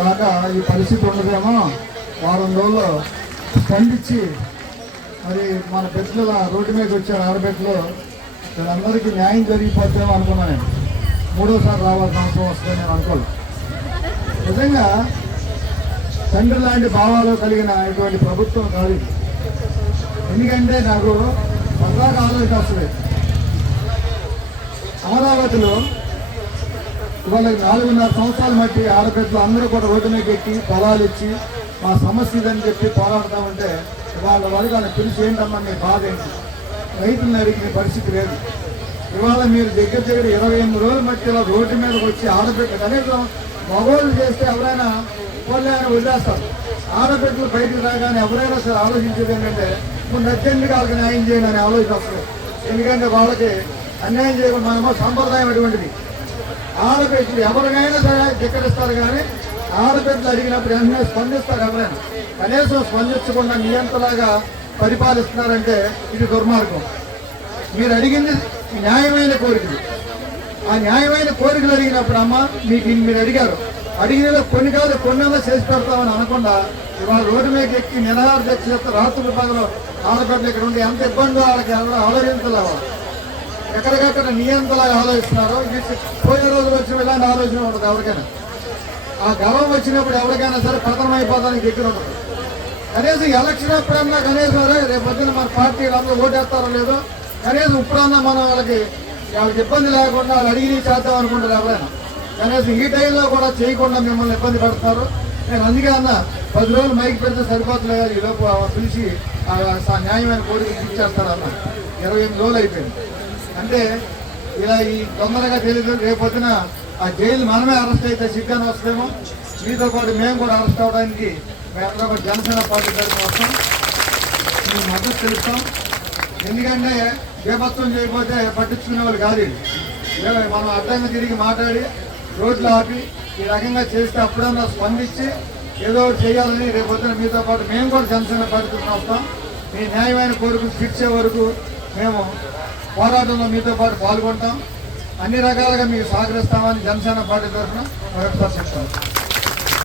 దాకా ఈ పరిస్థితి ఉండదేమో వారం రోజులు స్పందించి మరి మన బిడ్డల రోడ్డు మీదకి వచ్చారు ఆడబిడ్డలు వీళ్ళందరికీ న్యాయం జరిగిపోతేమో అనుకున్నాను నేను. మూడోసారి రావాల్సిన అవసరం వస్తుందని నేను అనుకోలేదు. నిజంగా తండ్రి లాంటి భావాలు కలిగిన ఇటువంటి ప్రభుత్వం కాదు ఎందుకంటే నాకు సరదాగా ఆలోచన వస్తుంది అమరావతిలో ఇవాళ నాలుగున్నర సంవత్సరాలు మట్టి ఆడపిల్లలు అందరూ కూడా రోడ్డు మీద ఎక్కి పొలాలు ఇచ్చి మా సమస్య ఇదని చెప్పి పోరాడతామంటే వాళ్ళ వరకు వాళ్ళని పిలిచి ఏంటమ్మా మీ బాధ ఏంటి? రైతులను అడిగిన పరిస్థితి లేదు. ఇవాళ మీరు దగ్గర దగ్గర ఇరవై ఎనిమిది రోజులు మట్టి ఇలా రోడ్డు మీదకి వచ్చి ఆడబిడ్డ కనీసం మగవాళ్ళు చేస్తే ఎవరైనా వాళ్ళని వదిలేస్తారు. ఆడబిడ్డలు బయటకు రాగానే ఎవరైనా సరే ఆలోచించేది ఏంటంటే ఇప్పుడు నచ్చందుకు వాళ్ళకి న్యాయం చేయండి ఆలోచన వస్తుంది. ఎందుకంటే వాళ్ళకి అన్యాయం చేయకుండా మనమో సాంప్రదాయం అటువంటిది. ఆడబిడ్డలు ఎవరికైనా సరే ధిక్కరిస్తారు కానీ ఆడబిడ్డలు అడిగినప్పుడు వెంటనే స్పందిస్తారు ఎవరైనా. కనీసం స్పందించకుండా నియంతలాగా పరిపాలిస్తున్నారంటే ఇది దుర్మార్గం. మీరు అడిగింది న్యాయమైన కోరికలు. ఆ న్యాయమైన కోరికలు అడిగినప్పుడు అమ్మ మీకు మీరు అడిగారు. అడిగిన కొన్ని కాదు కొన్ని చేసి పెడతామని అనకుండా ఇవాళ రోడ్డు మీద ఎక్కి నిరాహార దీక్ష చేస్తే రాత్రుల పగలు ఆడబిడ్డలు ఇక్కడ ఉండి ఎంత ఇబ్బందో వాళ్ళకి ఎవరు ఎక్కడికక్కడ నియంత్రలాగా ఆలోచిస్తున్నారు పోయిన పోయే రోజులు వచ్చిన ఇలాంటి ఆలోచన ఉండదు ఎవరికైనా. ఆ గర్వం వచ్చినప్పుడు ఎవరికైనా సరే పతనం అయిపోతానికి దగ్గర ఉండదు కనీసం ఎలక్షన్ అప్పుడన్నా కనీసం రేపు పొద్దున మన పార్టీలు అందరూ ఓటేస్తారో లేదో కనీసం ఇప్పుడన్నా మనం వాళ్ళకి వాళ్ళకి ఇబ్బంది లేకుండా వాళ్ళు అడిగి చేద్దాం అనుకుంటారు ఎవరైనా. కనీసం ఈ టైంలో కూడా చేయకుండా మిమ్మల్ని ఇబ్బంది పెడతారు నేను అందుకే అన్న పది రోజులు మైక్ పెడితే సరిపోతలేదు ఈ లోపు ఆ పిలిచి ఆ న్యాయమైన కోరిక ఇచ్చేస్తారన్న ఇరవై ఎనిమిది రోజులు అయిపోయింది. అంటే ఇలా ఈ తొందరగా తెలియదు రేపొద్దున ఆ జైలు మనమే అరెస్ట్ అయితే సిగ్గానే వస్తేమో మీతో పాటు మేము కూడా అరెస్ట్ అవడానికి మేమందరం కూడా జనసేన పార్టీ తరఫున వస్తాం. మీ మద్దతు తెలుస్తాం. ఎందుకంటే బేభత్వం చేయకపోతే పట్టించుకునే వాళ్ళు కాదు మనం అడ్డంగా తిరిగి మాట్లాడి రోడ్లు ఆపి ఈ రకంగా చేస్తే అప్పుడన్నా స్పందించి ఏదో చేయాలని రేపొద్దున మీతో పాటు మేము కూడా జనసేన పార్టీ తరఫున వస్తాం. మీ న్యాయమైన కోరికలు తీర్చే వరకు మేము పోరాటంలో మీతో పాటు పాల్గొంటాం. అన్ని రకాలుగా మీకు సహకరిస్తామని జనసేన పార్టీ తరఫున మరొకసారి చెప్తాం.